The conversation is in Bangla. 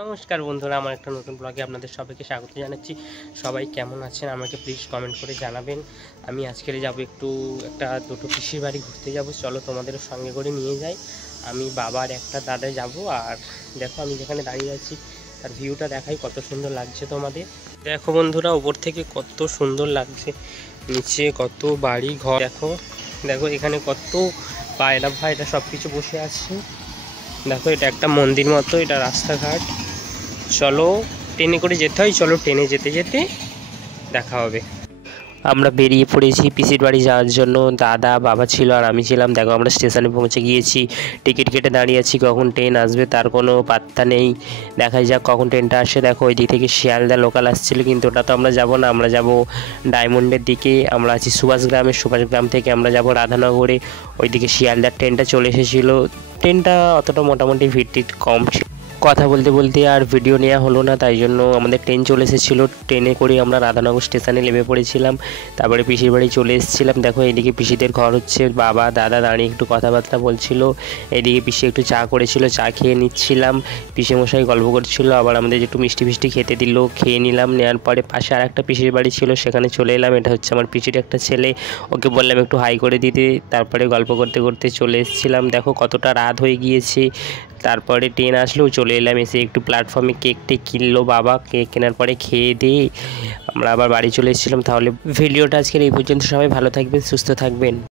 নমস্কার বন্ধুরা, আমার একটা নতুন ব্লগে আপনাদের সবাইকে স্বাগত জানাচ্ছি। সবাই কেমন আছেন আমাকে প্লিজ কমেন্ট করে জানাবেন। আমি আজকে যাব দুটো পিসির বাড়ি ঘুরতে যাব। চলো তোমাদেরও সঙ্গে করে নিয়ে যাই। আমি বাবার একটা দাদা যাব। আর দেখো আমি যেখানে দাঁড়িয়ে আছি তার ভিউটা দেখাই, কত সুন্দর লাগছে তোমাদের। দেখো বন্ধুরা, ওপর থেকে কত সুন্দর লাগছে, নিচে কত বাড়ি ঘর। দেখো দেখো এখানে কত পায়রা ভাইরা সব কিছু বসে আছে। দেখো এটা একটা মন্দির মতো, এটা রাস্তাঘাট। চলো ট্রেনে করে যেতে হয়, চলো ট্রেনে যেতে যেতে দেখা হবে। আমরা বেরিয়ে পড়েছি পিসির বাড়ি যাওয়ার জন্য। দাদা বাবা ছিল আর আমি ছিলাম। দেখো আমরা স্টেশনে পৌঁছে গিয়েছি, টিকিট কেটে দাঁড়িয়ে আছি, কখন ট্রেন আসবে তার কোনো পাত্তা নেই। দেখা যাক কখন ট্রেনটা আসে। দেখো ওই দিক থেকে শিয়ালদা লোকাল আসছিলো, কিন্তু ওটা তো আমরা যাব না, আমরা যাব ডায়মন্ডের দিকে। আমরা আছি সুভাষগ্রাম থেকে আমরা যাব রাধানগরে। ওইদিকে শিয়ালদার ট্রেনটা চলে এসেছিলো। ট্রেনটা অতটা মোটামুটি ভিড় কম ছিল। কথা বলতে বলতে আর ভিডিও নেওয়া হলো না, তাই জন্য আমাদের ট্রেন চলে এসেছিলো। ট্রেনে করে আমরা রাধানগর স্টেশনে নেমে পড়েছিলাম। তারপরে পিসির বাড়ি চলে এসেছিলাম। দেখো এইদিকে পিসিদের ঘর হচ্ছে, বাবা দাদা দাঁড়িয়ে একটু কথাবার্তা বলছিল। এইদিকে পিসি একটু চা করেছিল, চা খেয়ে নিচ্ছিলাম। পিসেমশাই গল্প করছিল, আবার আমাদের একটু মিষ্টি ফিষ্টি খেতে দিল, খেয়ে নিলাম। নেওয়ার পরে পাশে আর একটা পিসির বাড়ি ছিল, সেখানে চলে এলাম। এটা হচ্ছে আমার পিসির একটা ছেলে, ওকে বললাম একটু হাই করে দিতে। তারপরে গল্প করতে করতে চলে এসেছিলাম। দেখো কতটা রাত হয়ে গিয়েছে। তারপরে ট্রেন আসলেও চলে এলাম। এসে একটু প্ল্যাটফর্মে কেকটে কিনলো বাবা, কেক কেনার পরে খেয়ে দিয়ে আমরা আবার বাড়ি চলে এসেছিলাম। তাহলে ভিডিওটা আজকের এই পর্যন্ত। সবাই ভালো থাকবেন, সুস্থ থাকবেন।